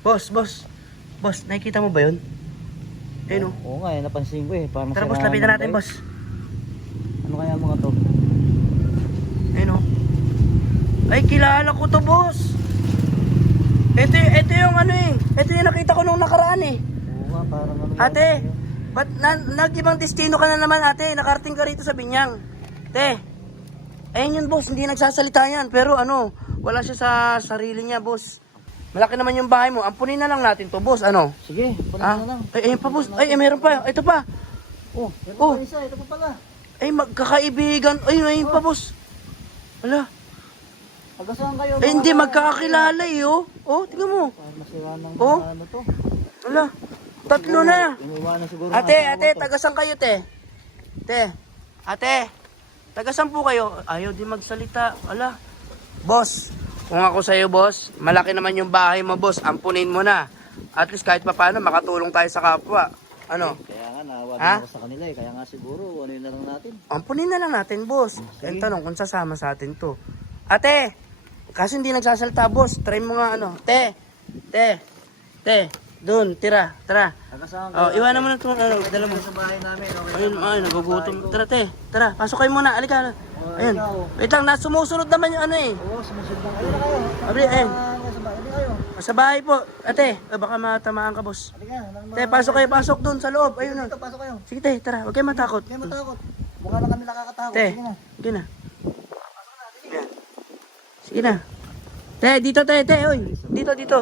Boss, boss. Boss, nakikita mo ba yun? Ayun, oh. Oo nga, napansin ko eh. Parang Tara, boss, lapitan natin, boss. Ano kaya mga to? Ayun, oh. Ay, kilala ko to, boss. Ito yung ano eh. Ito yung nakita ko nung nakaraan eh. Oo nga, parang ano. Ate, ba't nag-ibang destino ka na naman, ate? Nakarating ka rito sa Binyang. Te, ayun yun, boss. Hindi nagsasalita yan. Pero ano, wala siya sa sarili niya, boss. Malaki naman yung bahay mo. Ampunin na lang natin to, boss. Ano? Sige, Ah? na lang. Ay, ayun pa, boss. Ay, meron pa. Ito pa. Oh, meron Oh. pa isa. Ito pa pala. Ay, magkakaibigan. Ayun pa, boss. Wala. Pagkasaan kayo? Ay, hindi. Magkakakilala eh, oh. Oh, tingnan mo. Parang masira ng Oh. mga ano to. Wala. Tatlo na. Iniwanan siguro. Ate, tagasan kayo, te. Te, ate, tagasan po kayo. Ayaw din magsalita. Ala. Boss, kung ako sa'yo, boss, malaki naman yung bahay mo, boss. Ampunin mo na. At least kahit pa paano, makatulong tayo sa kapwa. Ano? Kaya nga, nawa Ha? din ako sa kanila eh. Kaya nga siguro, ano yun na lang natin. Ampunin na lang natin, boss. Ang tanong kung sasama sa atin to. Ate, kasi hindi nagsasalita, boss. Try mo nga, ano. Te, doon, tira, tara. Pagkasaan Oh, iwanan mo na itong, ano, dala mo. sa bahay namin. Okay. Ayun, ay, nagugutom. Tara, te. Tara, pasok kayo muna. Alika. Ayun. Wait lang, sumusunod naman yung ano eh. Oo, sumusunod lang. Ayun na kayo. Abri, ayun. Sa bahay. Ayun kayo. Sa bahay po. Ate, baka matamaan ka, boss. Halika. Te, pasok kayo, pasok doon sa loob. Ayun na. Dito, pasok kayo. Sige, te, tara. Huwag kayo matakot. Kaya matakot. Mukha na kami nakakatakot. Te, Sige na. sige na. Sige na. Te, dito, te, oy. Dito.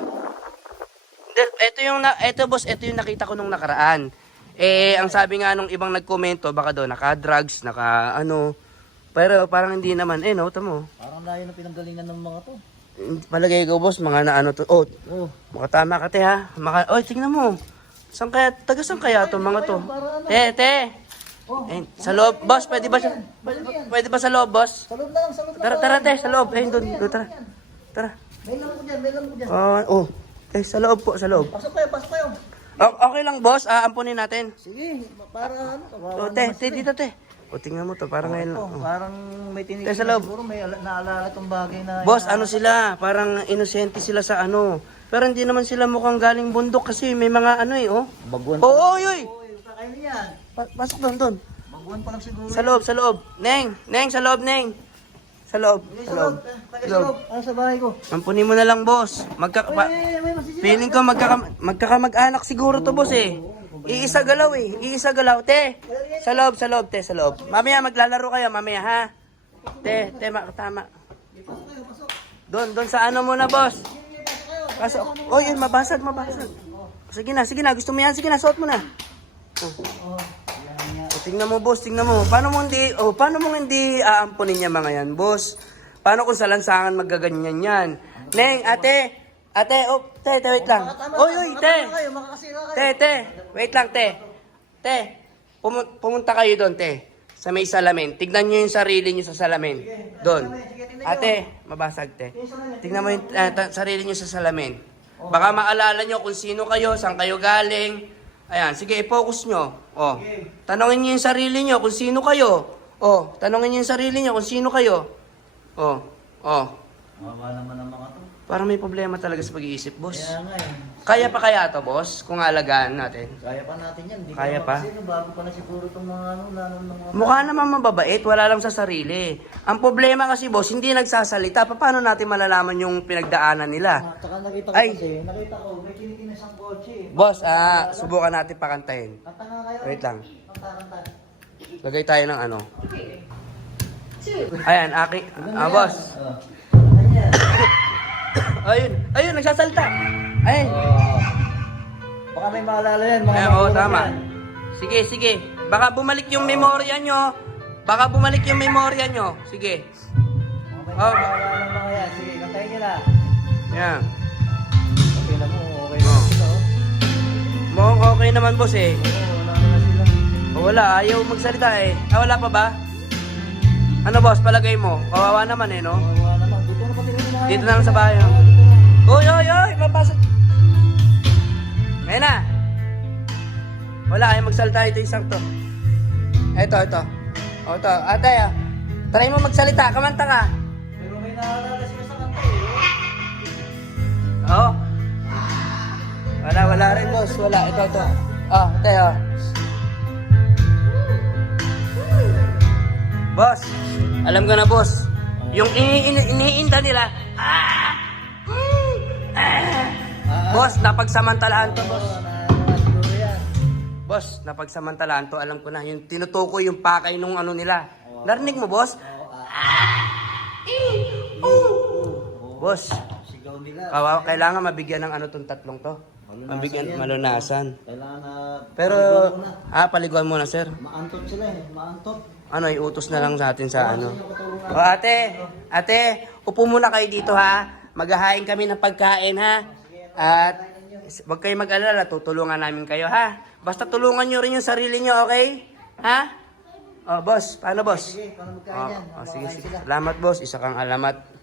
Ito, boss, ito yung nakita ko nung nakaraan. Eh, ang sabi nga nung ibang nagkomento, baka doon, naka-drugs, naka-ano. Pero parang hindi naman. Eh, no, tamo. Parang layo na pinanggalingan ng mga to. Palagay ko, boss, mga naano to. Oh, Oh. makatama ka, te, ha? Oy, tingnan mo. Taga-saan kaya to, mga to? Te. Eh, sa loob, boss, pwede ba sa loob, boss? Sa loob na lang, sa loob na lang. Tara, te, sa loob. Eh, doon, tara. Tara. May lampo dyan, may lampo dyan. Oh. Eh, sa loob po, sa loob. Pasok kayo, pasok kayo. Okay lang, boss. Ampunin natin. Sige, para ano, Oh, kawawa te, naman te, sila eh. dito, te. O, tingnan mo to, parang ngayon lang. Oh, Oh. parang may Te, sa loob. siguro may naalala tong bagay na. Boss, ano sila? Parang inosente sila sa ano. Pero hindi naman sila mukhang galing bundok kasi may mga ano eh, oh. Baguhan Oh, oy. Uy, kakainin yan. Pasok doon. Baguhan pa lang siguro. Sa loob. Neng, sa loob, Neng. Sa loob. Sa loob. Sa loob. Ano sa bahay ko? Ampunin mo na lang, boss. May masisira. Feeling ko magkakamag-anak siguro to, boss eh. Iisa galaw eh. Te. Sa loob, te, sa loob. Mamaya maglalaro kayo, mamaya ha. Te, tama. Doon sa ano muna, boss. Pasok. Oy, mabasag. Sige na. Gusto mo yan? Sige na, suot mo na. Oh, tingnan mo, boss. Paano mo hindi aampunin niya mga yan, boss? Paano kung sa lansangan magaganyan yan? Neng, ate, wait lang. Oy, te, wait lang, te. Pumunta kayo doon, te. Sa may salamin. Tignan nyo yung sarili nyo sa salamin. Doon. Ate, mabasag, te. Tignan mo yung sarili nyo sa salamin. Baka maalala nyo kung sino kayo, saan kayo galing. Ayan, sige, i-focus nyo. Oh. Tanongin nyo yung sarili nyo kung sino kayo. Oh, tanongin nyo yung sarili nyo kung sino kayo. Oh. Mawa naman ang mga to. Parang may problema talaga sa pag-iisip, boss. Kaya nga eh. Kaya pa kaya to, boss? Kung alagaan natin. Kaya pa natin yan. Di Kaya pa? Kasi bago pa na siguro itong mga ano, lalo ng mga... Mukha naman mababait, wala lang sa sarili. Ang problema kasi, boss, hindi nagsasalita. Paano natin malalaman yung pinagdaanan nila? Tsaka nakita ko Ay. kasi, may kinikinis ang kotse eh. Boss, subukan natin pakantahin. Kanta nga kayo. Wait lang. Kanta. Lagay tayo ng ano. Ayan, boss. Ayun, nagsasalita. Ayun. Baka may maalala yan. Mga Oo, magulang tama. yan. Sige. Baka bumalik yung memorya nyo. Sige. Mga may maalala ng mga yan. Sige, kantahin nyo na. Yan. Okay na mo, okay na sila oh. Mukhang okay naman, boss eh. Oo, wala na sila. Wala, ayaw magsalita eh. Wala pa ba? Ano, boss, palagay mo? Kawawa naman eh, no? Wala naman. Dito na pati rin yung mga Dito yan. na lang sa bahay. No? Uy, mapasok. Ngayon na. Wala, ayaw magsalita ito isang to. Ito. O, ito. Ate, try mo magsalita. Kamanta ka. Pero may naalala sila sa kanta eh. Oo. wala. Ito. Oh, te, oh. Boss, alam ko na, boss. Yung iniinda nila. Boss, napagsamantalahan to, boss. Siguro yan. Boss, napagsamantalahan to. Alam ko na. Yung tinutukoy yung pakay nung ano nila. Narinig mo, boss? Boss, Sigaw nila. kailangan mabigyan ng ano tong tatlong to. Mabigyan, malunasan. Kailangan na... Pero, paliguan muna. paliguan muna, sir. Maantot sila eh. Maantot. Ano, iutos na lang sa atin sa ano. O ate, upo muna kayo dito ha. Maghahain kami ng pagkain ha. At wag kayo mag-alala, tutulungan namin kayo ha. Basta tulungan nyo rin yung sarili nyo, okay? Ha? O, boss, paano boss? Sige, paano magkain yan? Sige. Salamat, boss. Isa kang alamat.